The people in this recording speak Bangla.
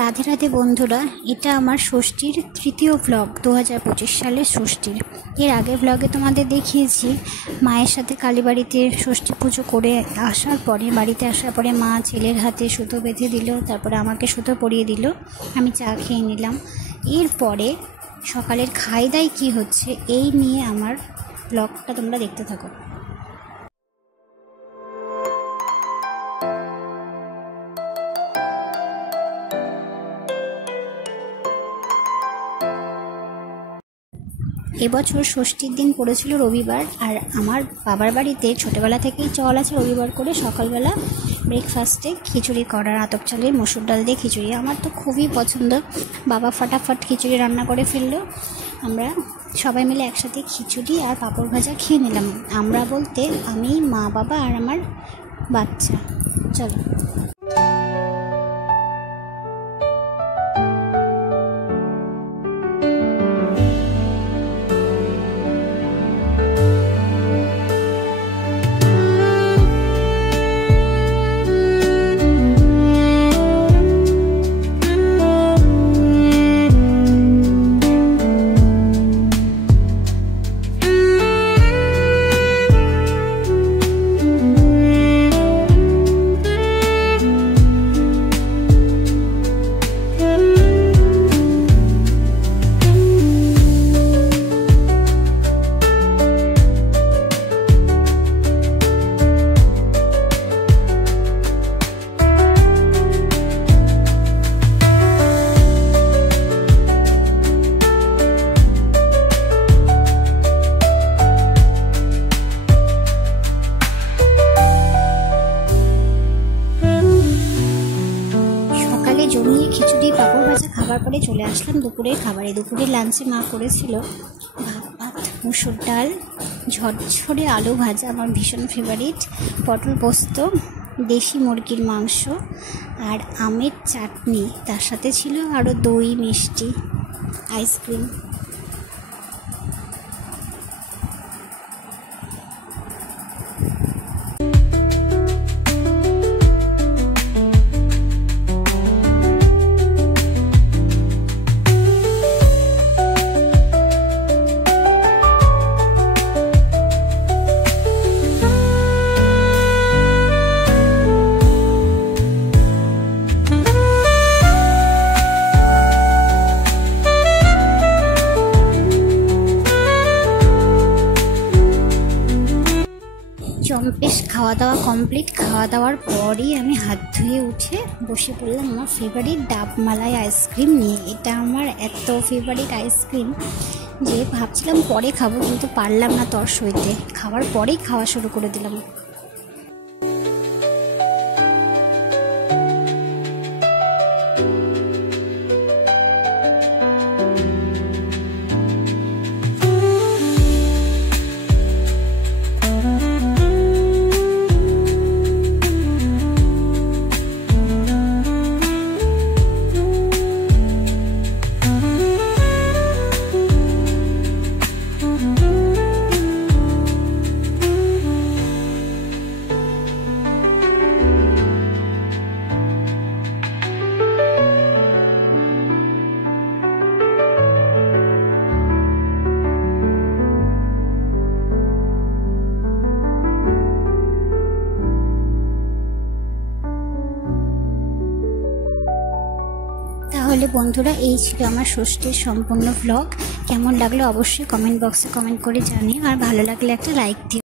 রাধে রাধে বন্ধুরা, এটা আমার ষষ্ঠীর তৃতীয় ব্লগ 2025 সালের ষষ্ঠীর। এর আগের ব্লগে তোমাদের দেখিয়েছি মায়ের সাথে কালীবাড়িতে ষষ্ঠী পুজো করে বাড়িতে আসার পরে মা ছেলের হাতে সুতো বেঁধে দিল, তারপরে আমাকে সুতো পরিয়ে দিল, আমি চা খেয়ে নিলাম। এরপরে সকালের খাই দাই কী হচ্ছে এই নিয়ে আমার ব্লগটা তোমরা দেখতে থাকো। এবছর ষষ্ঠীর দিন পড়েছিল রবিবার, আর আমার বাবার বাড়িতে ছোটোবেলা থেকেই চল আছে রবিবার করে সকালবেলা ব্রেকফাস্টে খিচুড়ি করার। আতপ চালের মসুর ডাল দিয়ে খিচুড়ি আমার তো খুবই পছন্দ। বাবা ফটাফট খিচুড়ি রান্না করে ফেললো। আমরা সবাই মিলে একসাথে খিচুড়ি আর পাঁপড় ভাজা খেয়ে নিলাম। আমরা বলতে আমি, মা, বাবা আর আমার বাচ্চা। চলো। জমিয়ে খিচুড়ি পাঁপড় ভাজা খাবার পরে চলে আসলাম দুপুরের খাবারে। দুপুরের লাঞ্চে মা করেছিল ভাত, মুসুর ডাল, ঝরঝরে আলু ভাজা, আমার ভীষণ ফেভারিট, পটল পোস্ত, দেশি মুরগির মাংস আর আমের চাটনি। তার সাথে ছিল আরও দই, মিষ্টি, আইসক্রিম। বেশ খাওয়া দাওয়া কমপ্লিট। খাওয়া দাওয়ার পরই আমি হাত ধুয়ে উঠে বসে পড়লাম আমার ফেভারিট ডাব মালাই আইসক্রিম নিয়ে। এটা আমার এত ফেভারিট আইসক্রিম যে ভাবছিলাম পরে খাবো, কিন্তু পারলাম না তর সইতে। খাওয়ার পরেই খাওয়া শুরু করে দিলাম। তাহলে বন্ধুরা, এই ছিল আমার ষষ্ঠীর সম্পূর্ণ ভ্লগ। কেমন লাগলো অবশ্যই কমেন্ট বক্সে কমেন্ট করে জানিও, আর ভালো লাগলে একটা লাইক দিও।